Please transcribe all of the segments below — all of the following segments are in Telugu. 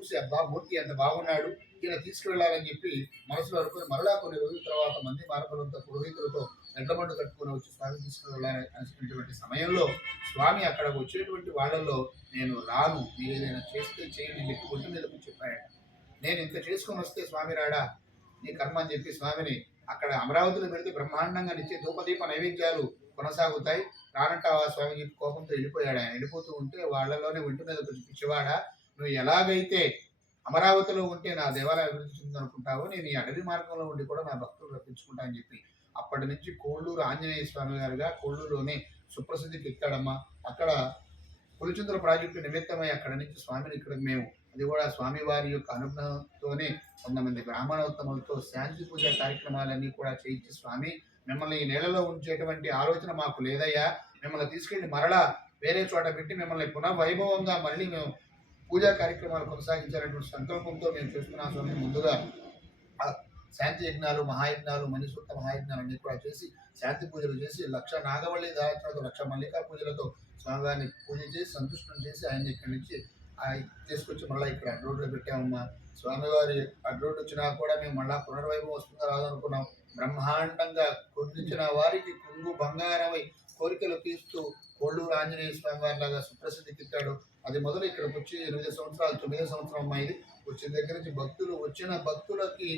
చూసి అబ్బా మూర్తి ఎంత బాగున్నాడు, ఈయన తీసుకువెళ్ళాలని చెప్పి మనసులో అనుకుని మరలా కొన్ని రోజుల తర్వాత మంది మార్పులతో పురోహితులతో ఎడ్లబండు కట్టుకుని వచ్చి స్వామి తీసుకువెళ్ళాలని అనుకున్నటువంటి సమయంలో స్వామి అక్కడ వచ్చేటువంటి వాళ్ళల్లో నేను రాను, మీరు ఏదైనా చేస్తే చేయండి అని చెప్పి ఒంటి మీద చెప్పాడు. నేను ఇంత చేసుకుని వస్తే స్వామి రాడా, నీ కర్మ అని చెప్పి స్వామిని అక్కడ అమరావతిలో పెడితే బ్రహ్మాండంగా నిత్య ధూపదీప నైవేద్యాలు కొనసాగుతాయి, రానంటావా స్వామి చెప్పి కోపంతో వెళ్ళిపోయాడు. ఆయన వెళ్ళిపోతూ ఉంటే వాళ్ళలోనే ఒంటి మీద కొంచెం పిచ్చివాడా, నువ్వు ఎలాగైతే అమరావతిలో ఉంటే నా దేవాలయం అభివృద్ధి చెందనుకుంటావో నేను ఈ అడవి మార్గంలో ఉండి కూడా నా భక్తులు రప్పించుకుంటా అని చెప్పి అప్పటి నుంచి కోళ్ళూరు ఆంజనేయ స్వామి గారుగా కోళ్ళూరులోనే సుప్రసిద్ధికి ఎక్కాడమ్మా. అక్కడ పులిచింతల ప్రాజెక్టు నిమిత్తమై అక్కడ నుంచి స్వామిని ఇక్కడ మేము అది కూడా స్వామివారి యొక్క అనుగ్రహంతోనే కొంతమంది బ్రాహ్మణోత్తములతో శాంతి పూజ కార్యక్రమాలన్నీ కూడా చేయించి స్వామి మిమ్మల్ని ఈ నెలలో ఉంచేటువంటి ఆలోచన మాకు లేదయ్యా, మిమ్మల్ని తీసుకెళ్లి మరలా వేరే చోట పెట్టి మిమ్మల్ని పునఃవైభవంగా మళ్ళీ మేము పూజా కార్యక్రమాలు కొనసాగించాలనేటువంటి సంకల్పంతో మేము చేస్తున్నాం స్వామి. ముందుగా శాంతి యజ్ఞాలు, మహాయజ్ఞాలు, మణిసూక్త మహాయజ్ఞాలు అన్ని కూడా చేసి శాంతి పూజలు చేసి 1,00,000 నాగవల్లి దాచనతో 1,00,000 మల్లికా పూజలతో స్వామివారిని పూజ చేసి సంతుష్టం చేసి ఆయన ఇక్కడి నుంచి తీసుకొచ్చి మళ్ళీ ఇక్కడ అడ్రోడ్లో పెట్టామమ్మా. స్వామివారి అడ్రోడ్ వచ్చినా కూడా మేము మళ్ళీ పునర్వైభవం వస్తుందా రాదనుకున్నాం. బ్రహ్మాండంగా కొన్నించిన వారికి కొంగు బంగారమై కోరికలు తీస్తూ కోళ్ళూరు ఆంజనేయ స్వామి వారి లాగా సుప్రసిద్ధికి ఎక్కాడు. అది మొదలు ఇక్కడికి వచ్చి 8 సంవత్సరాలు 9వ సంవత్సరం అమ్మాయి వచ్చిన దగ్గర నుంచి వచ్చిన భక్తులకి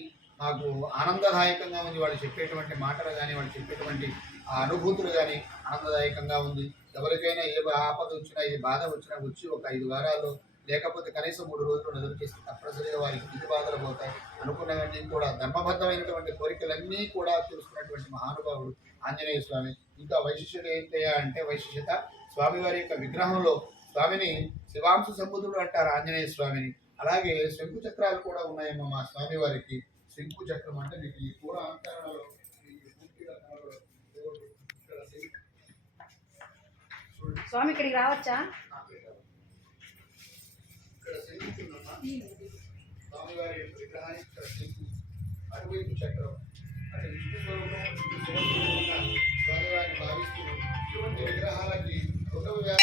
మాకు ఆనందదాయకంగా ఉంది. వాళ్ళు చెప్పేటువంటి మాటలు కానీ వాళ్ళు చెప్పేటువంటి ఆ అనుభూతులు కానీ ఆనందదాయకంగా ఉంది. ఎవరికైనా ఏ ఆపద వచ్చినా ఏ బాధ వచ్చినా వచ్చి ఒక 5 వారాలు లేకపోతే కనీసం 3 రోజులు నిద్ర చేస్తే తప్పనిసరిగా వారికి ఇంటి బాధలు పోతాయి. అనుకున్నవన్నీ కూడా ధర్మబద్ధమైనటువంటి కోరికలన్నీ కూడా తెలుసుకున్నటువంటి మహానుభావుడు ఆంజనేయ స్వామి. ఇంకా వైశిష్యత ఏంటయ్యా అంటే వైశిష్యత స్వామివారి యొక్క విగ్రహంలో స్వామిని శివాంశ సంబుధుడు అంటారు ఆంజనేయ స్వామిని. అలాగే శంకు చక్రాలు కూడా ఉన్నాయమ్మా మా స్వామివారికి. శంకు చక్రం అంటే మీకు ఈ పూర అంతరణలో స్వామి ఇక్కడికి రావచ్చా? ఇక్కడ శంకున్నమ్మా స్వామివారి యొక్క విగ్రహానికి ఇక్కడ శంకు, అటువైపు చక్రం, అంటే విష్ణు స్వరూపం స్వామివారిని భావిస్తూ ఇటువంటి విగ్రహాలకి ఒక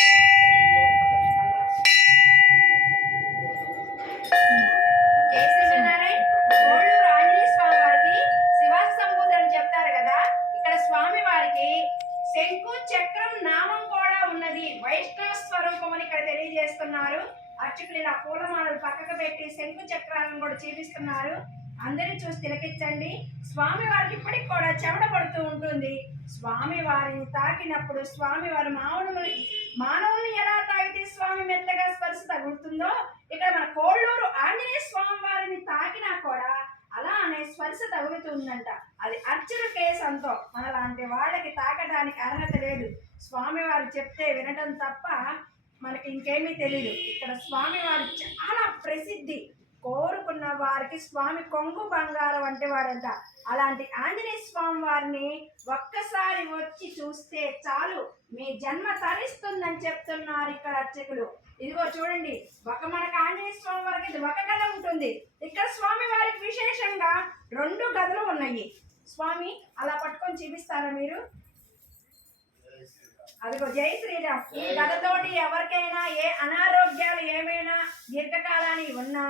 శంకు చక్రం నామం కూడా ఉన్నది. వైష్ణవ స్వరూపం అని ఇక్కడ తెలియజేస్తున్నారు. అర్చకులు ఇలా పూలమాలలు పక్కకు పెట్టి శంకు చక్రాలను కూడా చూపిస్తున్నారు. అందరినీ చూసి తిలకించండి. స్వామి వారికి ఇప్పటికి కూడా చెమట పడుతూ ఉంటుంది. స్వామి వారిని తాకినప్పుడు స్వామి వారి మానవుల్ని ఎలా తాకితే స్వామి మెత్తగా స్పర్శ తగులుతుందో ఇక్కడ మన కోళ్ళూరు ఆంజనేయ స్వామి వారిని తాకినా కూడా అలానే స్పర్శ తగులుతుందంట. అది అర్చకులకే సంతో. మనలాంటి వాళ్ళకి తాకడానికి అర్హత లేదు. స్వామివారు చెప్తే వినటం తప్ప మనకి ఇంకేమీ తెలియదు. ఇక్కడ స్వామివారు చాలా ప్రసిద్ధి. కోరుకున్న వారికి స్వామి కొంగు బంగారం అంటే వాడంట. అలాంటి ఆంజనేయ స్వామి వారిని ఒక్కసారి వచ్చి చూస్తే చాలు మీ జన్మ తరిస్తుందని చెప్తున్నారు ఇక్కడ అర్చకులు. ఇదిగో చూడండి, మనకు ఆంజనేయ స్వామి వారికి ఇది ఒక గద ఉంటుంది. ఇక్కడ స్వామి వారికి విశేషంగా 2 గదులు ఉన్నాయి. స్వామి అలా పట్టుకొని చూపిస్తారా మీరు? అదిగో జై శ్రీరామ్. ఈ గదతోటి ఎవరికైనా ఏ అనారోగ్యాలు ఏమైనా దీర్ఘకాలానికి ఉన్నా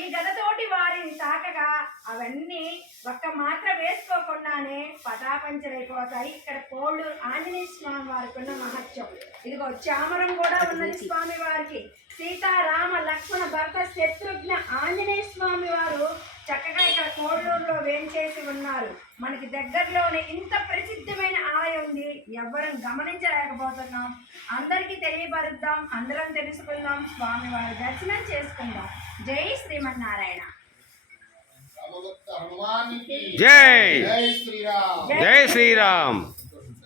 ఈ గదతోటి వారిని తాకగా అవన్నీ ఒక్క మాత్ర వేసుకోకుండానే పటాపంచలైపోతాయి. ఇక్కడ కోళ్ళూరు ఆంజనేయ స్వామి వారికి ఉన్న మహత్యం. ఇదిగో చామరం కూడా ఉన్నది స్వామి వారికి. సీతారామ లక్ష్మణ భర్త శత్రుఘ్న ఆంజనేయ స్వామి వారు చక్కగా ఇక్కడ కోళ్ళూరులో వేంచేసి ఉన్నారు. మనకి దగ్గరలోనే ఇంత ప్రసిద్ధమైన ఆలయం ఉంది. ఎవ్వరం గమనించలేకపోతున్నాం. అందరికీ తెలియపరుద్దాం, అందరం తెలుసుకుందాం, స్వామివారి దర్శనం చేసుకుందాం. జై శ్రీమన్నారాయణ. జై శ్రీరామ్. జై శ్రీరామ్.